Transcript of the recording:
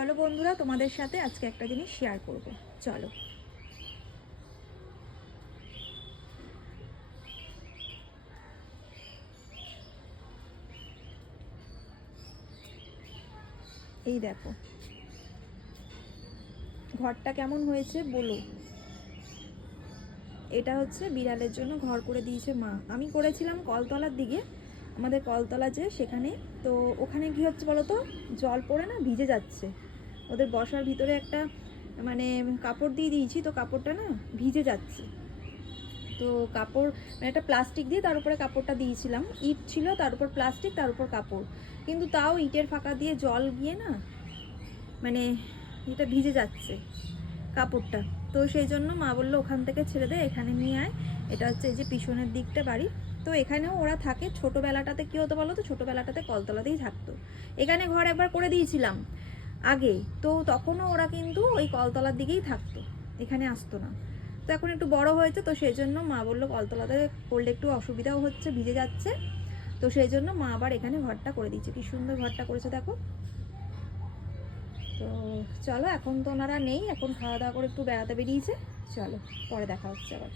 চলো বন্ধুরা, তোমাদের সাথে আজকে একটা জিনিস শেয়ার করব। চলো। এই দেখো ঘরটা কেমন হয়েছে বলো। এটা হচ্ছে বিড়ালের জন্য ঘর করে দিয়েছে মা। আমি করেছিলাম কলতলার দিকে, আমাদের কলতলা যে সেখানে। তো ওখানে কি হচ্ছে বলো তো, জল পড়ে না ভিজে যাচ্ছে। ওদের বসার ভিতরে একটা মানে কাপড় দিয়ে দিয়েছি, তো কাপড়টা না ভিজে যাচ্ছে। তো কাপড় মানে একটা প্লাস্টিক দিয়ে তার উপরে কাপড়টা দিয়েছিলাম, ইট ছিল তার উপর প্লাস্টিক, তার উপর কাপড়, কিন্তু তাও ইটের ফাঁকা দিয়ে জল গিয়ে না মানে এটা ভিজে যাচ্ছে কাপড়টা। তো সেই জন্য মা বললো ওখান থেকে ছেড়ে দে, এখানে নিয়ে আয়। এটা হচ্ছে এই যে পিছনের দিকটা বাড়ি। তো এখানেও ওরা থাকে। ছোটোবেলাটাতে কী হতো বলো তো, ছোটোবেলাটাতে কলতলাতেই থাকতো। এখানে ঘর একবার করে দিয়েছিলাম আগে, তো তখনও ওরা কিন্তু ওই কলতলার দিকেই থাকতো, এখানে আসতো না। তো এখন একটু বড় হয়েছে, তো সেই জন্য মা বললো কলতলাতে করলে একটু অসুবিধাও হচ্ছে, ভিজে যাচ্ছে। তো সেই জন্য মা আবার এখানে ঘরটা করে দিচ্ছে। কি সুন্দর ঘরটা করেছে দেখো। তো চলো, এখন তো ওনারা নেই, এখন খাওয়া দাওয়া করে একটু বেড়াতে বেরিয়েছে। চলো, পরে দেখা হচ্ছে আবার।